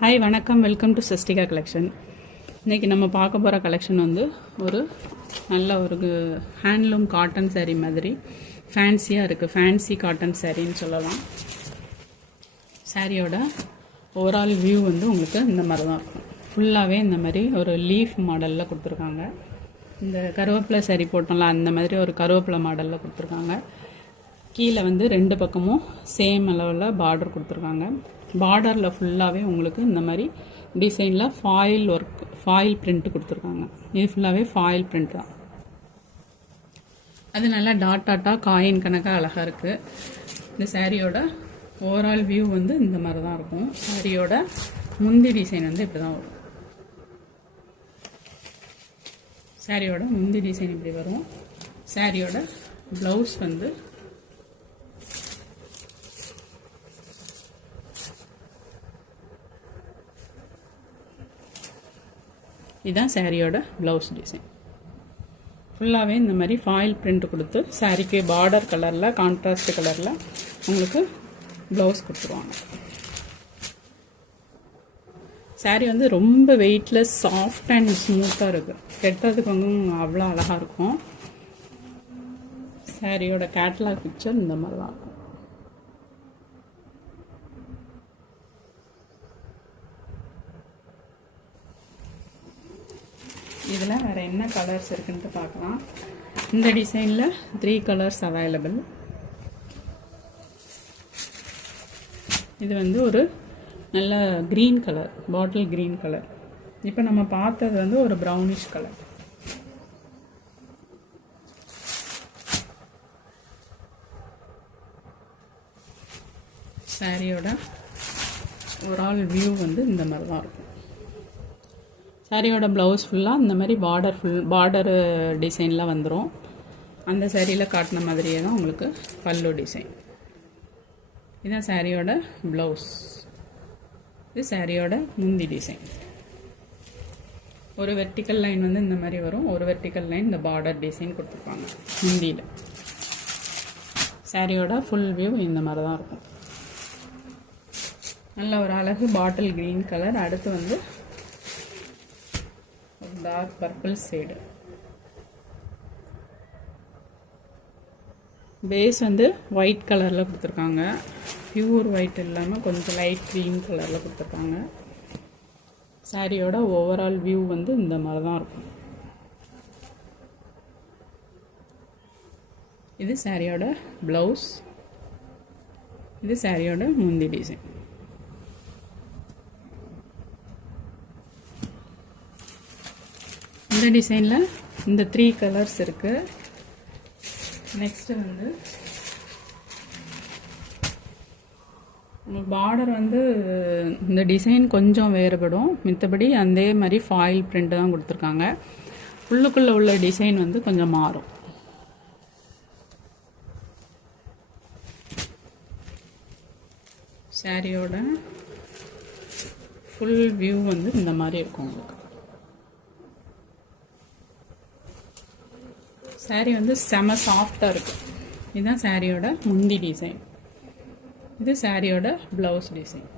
Hi வணக்கம், welcome to Sastika collection. இன்றைக்கி நம்ம பார்க்க போகிற கலெக்ஷன் வந்து ஒரு நல்ல ஒரு ஹேண்ட்லூம் காட்டன் saree மாதிரி ஃபேன்சியாக இருக்குது. ஃபேன்சி காட்டன் சாரின்னு சொல்லலாம். சாரியோட ஓவரால் வியூ வந்து உங்களுக்கு இந்த மாதிரி தான் இருக்கும். ஃபுல்லாகவே இந்த மாதிரி ஒரு லீஃப் மாடலில் கொடுத்துருக்காங்க. இந்த கருவேப்பிலை saree போட்டோம்ல அந்த மாதிரி ஒரு கருவேப்பிலை மாடலில் கொடுத்துருக்காங்க. கீழே வந்து ரெண்டு பக்கமும் சேம் அளவில் பார்டர் கொடுத்துருக்காங்க. பார்டரில் ஃபுல்லாகவே உங்களுக்கு இந்த மாதிரி டிசைனில் ஃபாயில் பிரிண்ட் கொடுத்துருக்காங்க. இது ஃபுல்லாகவே ஃபாயில் பிரிண்ட் தான். அது நல்லா டாட்டாக காயின் கணக்காக அழகாக இருக்குது. இந்த சாரியோட ஓவரால் வியூ வந்து இந்த மாதிரி தான் இருக்கும். சாரியோட முந்தி டிசைன் வந்து இப்படி தான் வரும். சாரியோட முந்தி டிசைன் இப்படி வரும். சாரியோட ப்ளவுஸ் வந்து இதுதான் சாரியோட ப்ளவுஸ் டிசைன். ஃபுல்லாகவே இந்த மாதிரி ஃபாயில் பிரிண்ட் கொடுத்து சாரிக்கு பார்டர் கலரில் கான்ட்ராஸ்ட் கலரில் உங்களுக்கு ப்ளவுஸ் கொடுத்துருவாங்க. சாரி வந்து ரொம்ப வெயிட்லெஸ், சாஃப்ட் அண்ட் ஸ்மூத்தாக இருக்குது. கெட்டதுக்கு வந்து அவ்வளோ அழகாக இருக்கும். சாரியோட கேட்லாக் பிக்சர் இந்த மாதிரி தான் இருக்கும். இதில் வேறு என்ன கலர்ஸ் இருக்குன்ட்டு பார்க்கலாம். இந்த டிசைனில் 3 கலர்ஸ் அவைலபிள். இது வந்து ஒரு நல்ல green colour, bottle green colour. இப்போ நம்ம பார்த்தது வந்து ஒரு ப்ரௌனிஷ் கலர். சாரியோட ஓவரால் வியூ வந்து இந்த மாதிரி தான் இருக்கும். சாரியோட ப்ளவுஸ் ஃபுல்லாக இந்த மாதிரி பார்டர் டிசைனில் வந்துடும். அந்த சாரியில் காட்டின மாதிரியே தான் உங்களுக்கு பல்லு டிசைன். இதுதான் சாரியோட ப்ளவுஸ். இது சாரியோட முந்தி டிசைன். ஒரு வெர்டிக்கல் லைன் வந்து இந்த மாதிரி வரும், ஒரு வெர்டிக்கல் லைன் இந்த பார்டர் டிசைன் கொடுத்துருப்பாங்க முந்தியில். சாரியோட ஃபுல் வியூ இந்த மாதிரி தான் இருக்கும். நல்ல ஒரு அழகு பாட்டில் க்ரீன் கலர். அடுத்து வந்து டார்க் பர்பிள் ஷேடு. பேஸ் வந்து ஒயிட் கலரில் கொடுத்துருக்காங்க. பியூர் ஒயிட் இல்லாமல் கொஞ்சம் லைட் க்ரீன் கலரில் கொடுத்துருக்காங்க. சாரியோட ஓவரால் வியூ வந்து இந்த மாதிரி தான் இருக்கும். இது சாரியோட ப்ளவுஸ். இது சாரியோட முந்தி டிசைன். இந்த டிசைனில் இந்த 3 கலர்ஸ் இருக்குது. நெக்ஸ்ட்டு வந்து பார்டர் வந்து இந்த டிசைன் கொஞ்சம் வேறுபடும். மித்தபடி அதே மாதிரி ஃபாயில் பிரிண்ட் தான் கொடுத்துருக்காங்க. உள்ளுக்குள்ளே உள்ள டிசைன் வந்து கொஞ்சம் மாறும். சாரியோட ஃபுல் வியூ வந்து இந்த மாதிரி இருக்கும் உங்களுக்கு. சாரி வந்து செம சாஃப்டாக இருக்குது. இதுதான் சாரியோட முந்தி டிசைன். இது சாரியோட ப்ளவுஸ் டிசைன்.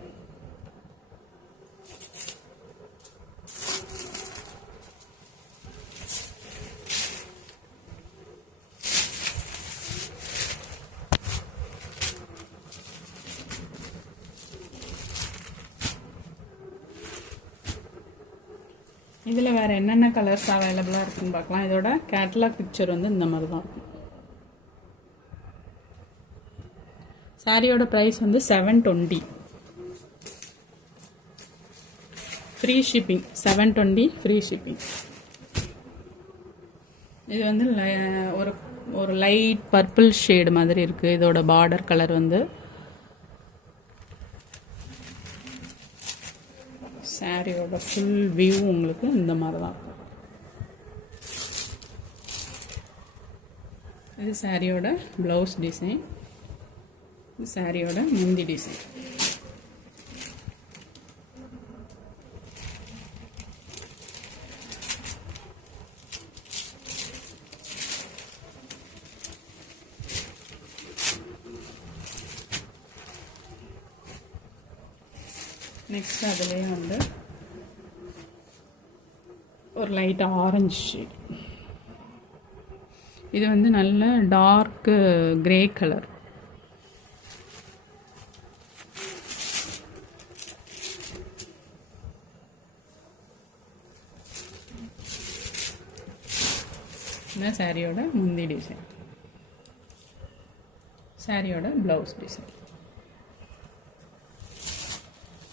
இதில் வேறு என்னென்ன கலர்ஸ் அவைலபிளாக இருக்குன்னு பார்க்கலாம். இதோட கேட்லாக் பிக்சர் வந்து இந்த மாதிரி தான் இருக்கும். சாரியோட ப்ரைஸ் வந்து 720. Free shipping. 720 free shipping. இது வந்து ஒரு லைட் பர்பிள் ஷேடு மாதிரி இருக்குது. இதோட பார்டர் கலர் வந்து சாரியோட ஃபுல் வியூ உங்களுக்கு இந்த மாதிரி தான் இருக்கும். இது சாரியோட ப்ளவுஸ் டிசைன். இது சாரியோட முந்தி டிசைன். நெக்ஸ்ட் அதுலேயே வந்து ஒரு லைட் ஆரஞ்சு ஷேட். இது வந்து நல்ல டார்க்கு கிரே கலர். இந்த சாரியோட முந்தி டிசைன், சாரியோட ப்ளவுஸ் டிசைன்.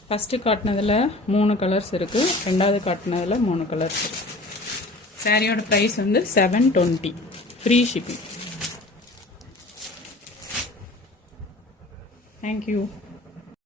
ஃபஸ்ட்டு காட்டினதில் 3 கலர்ஸ் இருக்குது, ரெண்டாவது காட்டினதில் 3 கலர்ஸ் இருக்குது. சாரியோட ப்ரைஸ் வந்து 720, ஃப்ரீ ஷிப்பிங். தேங்க்யூ.